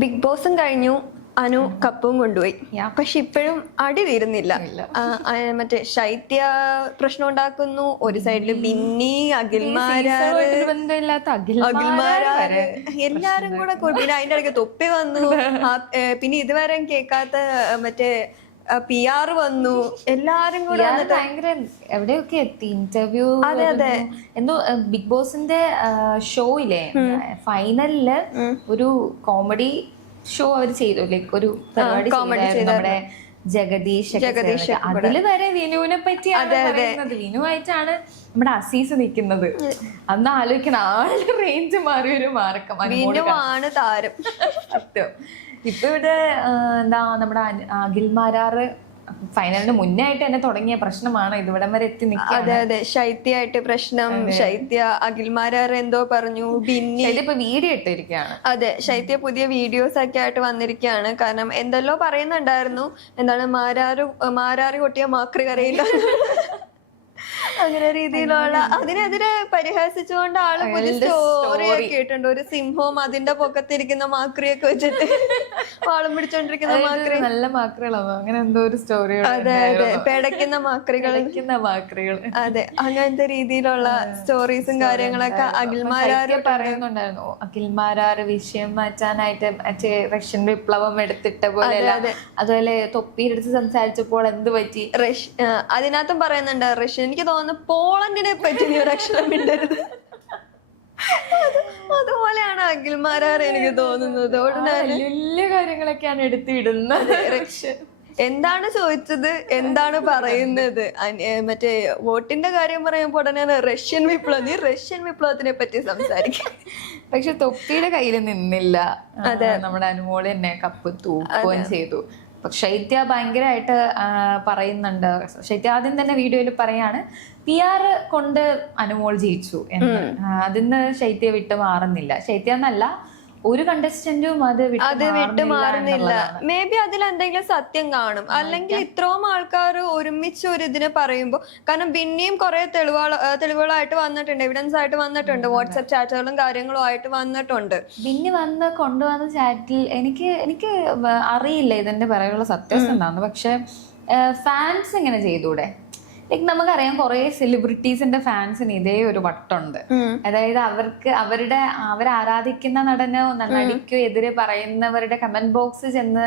Big ബോസും കഴിഞ്ഞു. അനു കപ്പും കൊണ്ടുപോയി. പക്ഷെ ഇപ്പോഴും അടി തീരുന്നില്ല. മറ്റേ ശൈത്യ പ്രശ്നം ഉണ്ടാക്കുന്നു. ഒരു സൈഡിൽ ബിന്നി അഖിൽമാരാത്ത അഖിൽമാരാറ് എല്ലാരും കൂടെ പിന്നെ അതിന്റെ ഇടയ്ക്ക് തൊപ്പി വന്നു. പിന്നെ ഇതുവരെ കേൾക്കാത്ത മറ്റേ പി ആർ വന്നു. എല്ലാരും കൂടെ വന്നിട്ട് ഭയങ്കര എവിടെയൊക്കെ എത്തി? ഇന്റർവ്യൂ അതെ, അതെ. എന്തോ ബിഗ് ബോസിന്റെ ഷോയിലെ ഫൈനലിൽ ഒരു കോമഡി ഷോ അവർ ചെയ്തു. ലൈക്ക് ഒരു പരിപാടി നമ്മുടെ ജഗദീഷ് ജഗദീഷ്. അതിൽ വരെ വിനുവിനെ പറ്റി പറയുന്നത്. വിനുവായിട്ടാണ് നമ്മുടെ അസീസ് നിൽക്കുന്നത് അന്ന് ആലോചിക്കണം. ആളുടെ റേഞ്ച് മാറി ഒരു മാർക്കം വിനുവാണ് താരം. സത്യം. ഇപ്പൊ ഇവിടെ എന്താ നമ്മുടെ അഖിൽമാരാറ് ഫൈനലിന് മുന്നേ ആയിട്ട് തന്നെ തുടങ്ങിയ പ്രശ്നമാണ്. ഇതുവിടം വരെ എത്തി അതെ അതെ. ശൈത്യായിട്ട് പ്രശ്നം. ശൈത്യ അഖിൽമാരാർ എന്തോ പറഞ്ഞു. ബിന്നി ഇതിപ്പോ വീഡിയോ ഇട്ടിരിക്കുകയാണ്. അതെ ശൈത്യ പുതിയ വീഡിയോസ് ഒക്കെ ആയിട്ട് വന്നിരിക്കുകയാണ്. കാരണം എന്തെല്ലോ പറയുന്നുണ്ടായിരുന്നു. എന്താണ് മാരാറ് മാരാറ് കൊട്ടിയ മാക്രി കരയില്ല അങ്ങനെ രീതിയിലുള്ള അതിനെതിരെ പരിഹസിച്ചുകൊണ്ട് ആൾ സ്റ്റോറിയൊക്കെ സ്റ്റോറി ഒരു സിംഹവും അതിന്റെ പൊക്കത്തിരിക്കുന്ന മാക്രിയൊക്കെ വെച്ചിട്ട് വാളം പിടിച്ചോണ്ടിരിക്കുന്ന മാക്രി. നല്ല മാക്രികളാണ്? അങ്ങനെ എന്തോ ഒരു സ്റ്റോറി അതെ അതെ. പെടയ്ക്കുന്ന മാക്രികൾ മാക്രികൾ അതെ അങ്ങനത്തെ രീതിയിലുള്ള സ്റ്റോറീസും കാര്യങ്ങളൊക്കെ അഖിൽമാരാര് പറയുന്നുണ്ടായിരുന്നു. അഖിൽമാരാറ് വിഷയം മാറ്റാനായിട്ട് മറ്റേ റഷ്യൻ വിപ്ലവം എടുത്തിട്ട പോലെ അതുപോലെ തൊപ്പിയെടുത്ത് സംസാരിച്ചപ്പോൾ എന്ത് പറ്റി? റഷ്യ അതിനകത്തും പറയുന്നുണ്ട് റഷ്യ. എനിക്ക് തോന്നുന്നു പോളണ്ടിനെ പറ്റി നീ ഒരു അക്ഷരം മിണ്ടരുത്. അത് അതുപോലെയാണ് അഖിൽമാരാർ എനിക്ക് തോന്നുന്നത്. വലിയ കാര്യങ്ങളൊക്കെയാണ് എടുത്തിടുന്നത്. എന്താണ് ചോദിച്ചത്? എന്താണ് പറയുന്നത്? മറ്റേ വോട്ടിന്റെ കാര്യം പറയുമ്പോൾ ഉടനെ റഷ്യൻ വിപ്ലവം നീ റഷ്യൻ വിപ്ലവത്തിനെ പറ്റി സംസാരിക്കും. പക്ഷെ തൊപ്പിയുടെ കയ്യിൽ നിന്നില്ല. അതെ. നമ്മുടെ അനുമോൾ തന്നെ കപ്പ് തൂക്കുകയും ചെയ്തു. പക്ഷെ ശൈത്യ ഭയങ്കരമായിട്ട് പറയുന്നുണ്ട്. ശൈത്യ ആദ്യം തന്നെ വീഡിയോയിൽ പറയാണ് പി ആർ കൊണ്ട് അനുമോൾ ജയിച്ചു എന്ന്. അതിന്ന് ശൈത്യ വിട്ടു മാറുന്നില്ല ശൈത്യ എന്നല്ല ഒരു കണ്ടസ്റ്റന്റും അത് വിട്ട് അത് വിട്ടുമാറുന്നില്ല മാറുന്നില്ല. മേ ബി അതിൽ എന്തെങ്കിലും സത്യം കാണും. അല്ലെങ്കിൽ ഇത്രയും ആൾക്കാർ ഒരുമിച്ച് ഒരു ഇതിനെ പറയുമ്പോൾ കാരണം പിന്നെയും കുറെ തെളിവുകൾ തെളിവുകളായിട്ട് വന്നിട്ടുണ്ട്. എവിഡൻസ് ആയിട്ട് വന്നിട്ടുണ്ട്. വാട്സപ്പ് ചാറ്റുകളും കാര്യങ്ങളും ആയിട്ട് വന്നിട്ടുണ്ട്. പിന്നെ വന്ന് കൊണ്ടുവന്ന ചാറ്റിൽ എനിക്ക് എനിക്ക് അറിയില്ല ഇതിന്റെ പറയാനുള്ള എന്താന്ന് പക്ഷെ ഫാൻസ് ഇങ്ങനെ ചെയ്തൂടെ? ലൈക്ക് നമുക്കറിയാം കുറെ സെലിബ്രിറ്റീസിന്റെ ഫാൻസിന് ഇതേ ഒരു വട്ടുണ്ട് അതായത് അവർക്ക് അവരുടെ അവർ ആരാധിക്കുന്ന നടനോ നടിക്കോ എതിരെ പറയുന്നവരുടെ കമന്റ് ബോക്സ് ചെന്ന്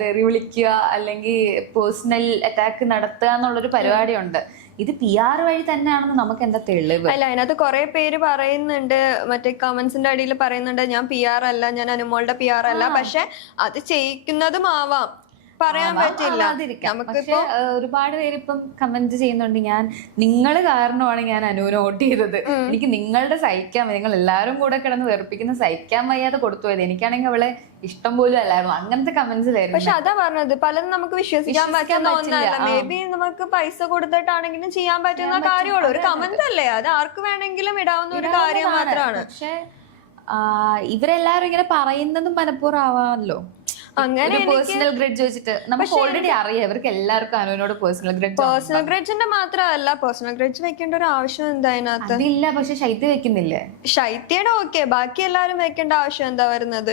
തെറി വിളിക്കുക അല്ലെങ്കിൽ പേഴ്സണൽ അറ്റാക്ക് നടത്തുക എന്നുള്ളൊരു പരിപാടിയുണ്ട്. ഇത് പി ആർ വഴി തന്നെയാണെന്ന് നമുക്ക് എന്താ തെളിവ്? അല്ല അതിനകത്ത് കുറെ പേര് പറയുന്നുണ്ട്. മറ്റേ കമന്റ്സിന്റെ അടിയിൽ പറയുന്നുണ്ട് ഞാൻ പി ആർ അല്ല ഞാൻ അനുമോളുടെ പി ആർ അല്ല. പക്ഷെ അത് ചെയ്യിക്കുന്നതും ആവാം. പറയാൻ പറ്റില്ല. ആവാതിരിക്കാം. നമുക്ക് പക്ഷേ ഏഹ്, ഒരുപാട് പേര് ഇപ്പം കമന്റ് ചെയ്യുന്നുണ്ട്. ഞാൻ നിങ്ങൾ കാരണമാണ് ഞാൻ അനുവിനെ വോട്ട് ചെയ്തത്. എനിക്ക് നിങ്ങളുടെ സഹിക്കാൻ നിങ്ങൾ എല്ലാവരും കൂടെ കിടന്ന് വെറുപ്പിക്കുന്ന സഹിക്കാൻ വയ്യാതെ കൊടുത്തു പോയത്. എനിക്കാണെങ്കിൽ അവളെ ഇഷ്ടം പോലും അല്ലായിരുന്നു. അങ്ങനത്തെ കമന്റ്സ് വരുന്നു പക്ഷെ അതാ പറഞ്ഞത്. പലതും നമുക്ക് വിശ്വസിക്കാൻ പറ്റുന്ന ഒന്നല്ല. മേ ബി നമുക്ക് പൈസ കൊടുത്തിട്ടാണെങ്കിലും ചെയ്യാൻ പറ്റുന്ന കാര്യമുള്ളൂ. ഒരു കമന്റ് അല്ലേ? അത് ആർക്ക് വേണമെങ്കിലും ഇടാവുന്ന ഒരു കാര്യം മാത്രമാണ്. പക്ഷെ ഇവരെല്ലാരും ഇങ്ങനെ പറയുന്നതും മനഃപൂർവം ആവാമല്ലോ. അങ്ങനെ പേഴ്സണൽ ഗ്രഡ്ജ് വെച്ചിട്ട് നമുക്ക് ഓൾറെഡി അറിയാം. ഇവർക്ക് എല്ലാവർക്കും അനുവിനോട് പേഴ്സണൽ ഗ്രഡ്ജ് പേഴ്സണൽ ഗ്രഡ്ജിന്റെ മാത്രമല്ല പേഴ്സണൽ ഗ്രഡ്ജ് വെക്കേണ്ട ഒരു ആവശ്യം എന്താ അതിനകത്ത്? അതില്ല പക്ഷെ ശൈത്യ വെക്കുന്നില്ലേ? ശൈത്യയുടെ ഓക്കെ ബാക്കി എല്ലാരും വെക്കേണ്ട ആവശ്യം എന്താ വരുന്നത്?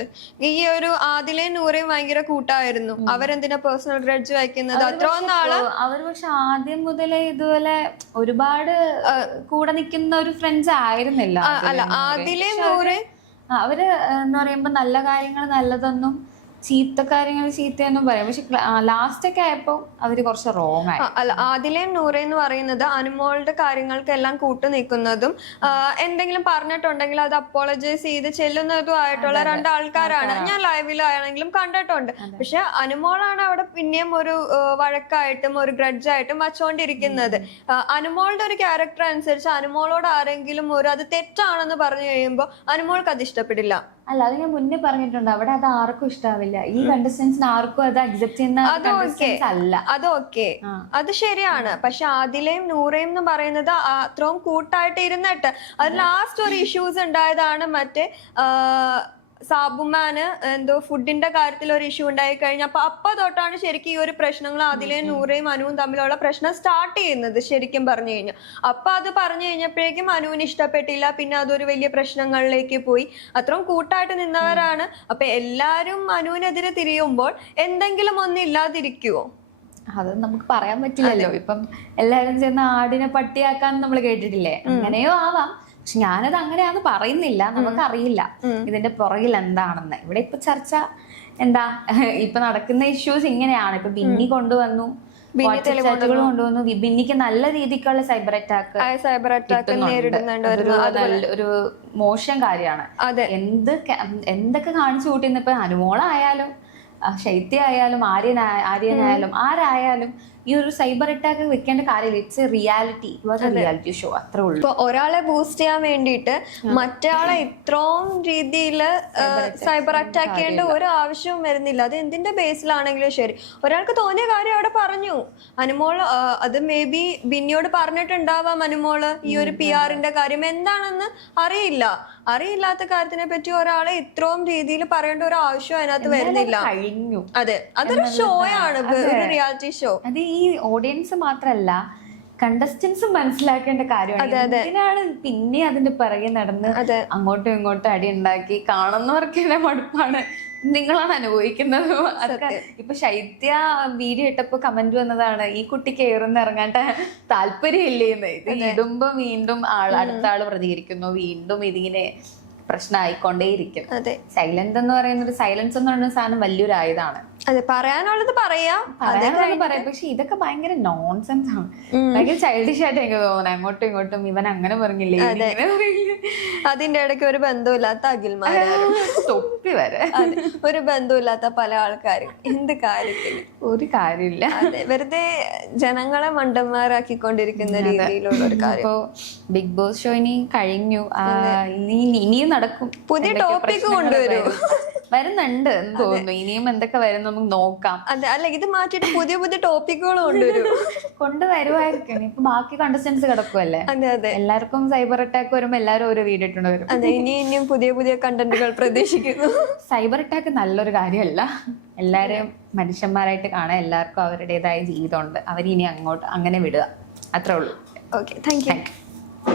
ഈ ഒരു ആദിലയും നൂറയും ഭയങ്കര കൂട്ടായിരുന്നു. അവരെന്തിനാ പേഴ്സണൽ ഗ്രഡ്ജ് വെക്കുന്നത്? അത്രയും നാൾ? അവർ പക്ഷെ ആദ്യം മുതലേ ഇതുപോലെ ഒരുപാട് കൂടെ നിൽക്കുന്ന ഒരു ഫ്രണ്ട്സ് ആയിരുന്നില്ല അല്ല ആദിലയും നൂറയും അവർ എന്ന് പറയുമ്പോ നല്ല കാര്യങ്ങൾ നല്ലതൊന്നും ചീത്ത കാര്യങ്ങൾ ചീത്തയൊന്നും പറയും. പക്ഷെ ലാസ്റ്റ് ഒക്കെ ആയപ്പോ അവർ കുറച്ച് റോങ് ആയി. അല്ല ആദിലയും നൂറ എന്ന് പറയുന്നത് അനുമോളുടെ കാര്യങ്ങൾക്കെല്ലാം കൂട്ടു നിൽക്കുന്നതും എന്തെങ്കിലും പറഞ്ഞിട്ടുണ്ടെങ്കിൽ അത് അപ്പോളജൈസ് ചെയ്ത് ചെല്ലുന്നതും ആയിട്ടുള്ള രണ്ട് ആൾക്കാരാണ്. ഞാൻ ലൈവിലാണെങ്കിലും കണ്ടിട്ടുണ്ട്. പക്ഷെ അനുമോളാണ് അവിടെ പിന്നെയും ഒരു വഴക്കായിട്ടും ഒരു ഗ്രഡ്ജായിട്ടും വച്ചുകൊണ്ടിരിക്കുന്നത് ആ, അനുമോളുടെ ഒരു ക്യാരക്ടർ അനുസരിച്ച് അനുമോളോട് ആരെങ്കിലും ഒരു അത് തെറ്റാണെന്ന് പറഞ്ഞു കഴിയുമ്പോൾ അനുമോൾക്ക് അത് ഇഷ്ടപ്പെടില്ല. അല്ല അത് ഞാൻ മുന്നേ പറഞ്ഞിട്ടുണ്ട്. അവിടെ അത് ആർക്കും ഇഷ്ടാവില്ല. ഈ കണ്ടസ്റ്റൻസിന് ആർക്കും അത് അക്സെപ്റ്റ് ചെയ്യുന്ന. അല്ല. അത് ഓക്കെ. അത് ശരിയാണ്. പക്ഷെ ആദിലയും നൂറയും എന്ന് പറയുന്നത് അത്രയും കൂട്ടായിട്ട് ഇരുന്നിട്ട് അത്. ലാസ്റ്റ് ഒരു ഇഷ്യൂസ് ഉണ്ടായതാണ് മറ്റേ സാബുമാന് എന്തോ ഫുഡിന്റെ കാര്യത്തിൽ ഒരു ഇഷ്യൂ ഉണ്ടായി കഴിഞ്ഞാൽ അപ്പൊ അപ്പൊ തൊട്ടാണ് ശരിക്കും ഈ ഒരു പ്രശ്നങ്ങൾ അതിലെ നൂറയും അനുവും തമ്മിലുള്ള പ്രശ്നം സ്റ്റാർട്ട് ചെയ്യുന്നത് ശരിക്കും പറഞ്ഞു കഴിഞ്ഞാൽ അപ്പൊ അത് പറഞ്ഞു കഴിഞ്ഞപ്പോഴേക്കും അനുവിന് ഇഷ്ടപ്പെട്ടില്ല. പിന്നെ അതൊരു വലിയ പ്രശ്നങ്ങളിലേക്ക് പോയി. അത്രയും കൂട്ടായിട്ട് നിന്നവരാണ്. അപ്പൊ എല്ലാരും അനുവിനെതിരെ തിരിയുമ്പോൾ എന്തെങ്കിലും ഒന്നും ഇല്ലാതിരിക്കുവോ? അത് നമുക്ക് പറയാൻ പറ്റില്ലല്ലോ. ഇപ്പം എല്ലാരും ചെന്ന് ആടിനെ പട്ടിയാക്കാൻ നമ്മൾ കേട്ടിട്ടില്ലേ? അങ്ങനെയോ ആവാം. പക്ഷെ ഞാനത് അങ്ങനെയാന്ന് പറയുന്നില്ല. നമുക്കറിയില്ല. ഇതിന്റെ പുറകിൽ എന്താണെന്ന്. ഇവിടെ ഇപ്പൊ ചർച്ച എന്താ ഇപ്പൊ നടക്കുന്ന ഇഷ്യൂസ് ഇങ്ങനെയാണ്. ഇപ്പൊ ബിന്നി കൊണ്ടുവന്നു കൊണ്ടുവന്നു. ബിന്നിക്ക് നല്ല രീതിക്കുള്ള സൈബർ അറ്റാക്ക് സൈബർ അറ്റാക്ക് നേരിടുന്നുണ്ട് ഒരു മോശം കാര്യമാണ്. എന്ത് എന്തൊക്കെ കാണിച്ചു കൂട്ടിന്ന് ഇപ്പൊ അനുമോളായാലും ശൈത്യ ആയാലും ആര്യൻ ആര്യനായാലും ആരായാലും ഈ ഒരു സൈബർ അറ്റാക്ക് വെക്കേണ്ട കാര്യമില്ല ഇറ്റ്സ് റിയാലിറ്റി. റിയാലിറ്റി ഷോ അത്രേ ഉള്ളൂ. ഇപ്പൊ ഒരാളെ ബൂസ്റ്റ് ചെയ്യാൻ വേണ്ടിയിട്ട് മറ്റേ ഇത്രയും രീതിയിൽ സൈബർ അറ്റാക്ക് ചെയ്യേണ്ട ഒരു ആവശ്യവും വരുന്നില്ല. അത് എന്തിന്റെ ബേസിലാണെങ്കിലും ശരി. ഒരാൾക്ക് തോന്നിയ കാര്യം അവിടെ പറഞ്ഞു. അനുമോൾ അത് മേ ബി ബിന്നിയോട് പറഞ്ഞിട്ടുണ്ടാവാം അനുമോൾ ഈ ഒരു പി ആറിന്റെ കാര്യം. എന്താണെന്ന് അറിയില്ല. അറിയില്ലാത്ത കാര്യത്തിനെ പറ്റി ഒരാളെ ഇത്രയും രീതിയിൽ പറയേണ്ട ഒരു ആവശ്യം അതിനകത്ത് വരുന്നില്ല. കഴിഞ്ഞു. അതെ. അതൊരു ഷോയാണ് ഒരു റിയാലിറ്റി ഷോ അത് ഈ ഓഡിയൻസ് മാത്രല്ല കണ്ടസ്റ്റൻസും മനസ്സിലാക്കേണ്ട കാര്യമാണ്. പിന്നെ അതിന്റെ പിറകെ നടന്ന്. അങ്ങോട്ടും ഇങ്ങോട്ടും അടി ഉണ്ടാക്കി കാണുന്നവർക്ക് തന്നെ മടുപ്പാണ്. നിങ്ങളാണ് അനുഭവിക്കുന്നത്. അതൊക്കെ ഇപ്പൊ ശൈത്യ വീഡിയോ ഇട്ടപ്പോ കമന്റ് വന്നതാണ് ഈ കുട്ടി ഏറുന്ന ഇറങ്ങാണ്ട താല്പര്യമില്ലേന്ന് ഇത് ഇടുമ്പോ വീണ്ടും ആൾ അടുത്ത ആൾ പ്രതികരിക്കുന്നു. വീണ്ടും ഇതിങ്ങനെ പ്രശ്നമായിക്കൊണ്ടേയിരിക്കും സൈലന്റ് എന്ന് പറയുന്ന ഒരു സൈലൻസ് എന്ന് പറയുന്ന സാധനം വലിയൊരു ആയുധമാണ്. അതെ പറയാനുള്ളത് പറയാം. പറയാനുള്ളത് പറയാം. പക്ഷെ ഇതൊക്കെ ഭയങ്കര നോൺസെൻസ് ആണ്. ഭയങ്കര ചൈൽഡിഷ് ആയിട്ട് എനിക്ക് തോന്നുന്നത് അങ്ങോട്ടും ഇങ്ങോട്ടും ഇവൻ അങ്ങനെ പറഞ്ഞില്ലേ? അതിന്റെ ഇടയ്ക്ക് ഒരു ബന്ധമില്ലാത്ത അഖിൽമാര് തൊപ്പി വരെ. ഒരു ബന്ധമില്ലാത്ത പല ആൾക്കാരും. എന്ത് കാര്യത്തിൽ ഒരു കാര്യമില്ല. വെറുതെ ജനങ്ങളെ മണ്ടന്മാരാക്കിക്കൊണ്ടിരിക്കുന്ന രീതിയിലുള്ള ഒരു കാര്യം. ഇപ്പോ ബിഗ് ബോസ് ഷോ ഇനി കഴിഞ്ഞു. ഇനി ഇനിയും നടക്കും. പുതിയ ടോപ്പിക് കൊണ്ടുവരൂ. വരും. വരുന്നുണ്ട് എന്ന് തോന്നുന്നു. ഇനിയും എന്തൊക്കെ വരുന്നു നമുക്ക് നോക്കാം. അതെ അല്ല ഇത് മാറ്റിട്ട് പുതിയ പുതിയ ടോപ്പിക്കുകൾ കൊണ്ടുവരും. കൊണ്ടുവരുമായിരിക്കും. ഇപ്പൊ ബാക്കി കണ്ടസ്റ്റൻസ് കിടക്കുമല്ലേ അതെ അതെ. എല്ലാവർക്കും സൈബർ അറ്റാക്ക് വരുമ്പോ എല്ലാവരും ഓരോ വീഡിയോ ഇട്ടുണ്ട് വരും. അതെ ഇനി ഇനിയും പുതിയ പുതിയ കണ്ടന്റുകൾ പ്രതീക്ഷിക്കുന്നു. സൈബർ അറ്റാക്ക് നല്ലൊരു കാര്യമല്ല. എല്ലാവരെയും മനുഷ്യന്മാരായിട്ട് കാണാൻ എല്ലാവർക്കും അവരുടേതായ ജീവിതമുണ്ട്. അവരിനി അങ്ങോട്ട് അങ്ങനെ വിടുക. അത്രേ ഉള്ളൂ. Okay thank you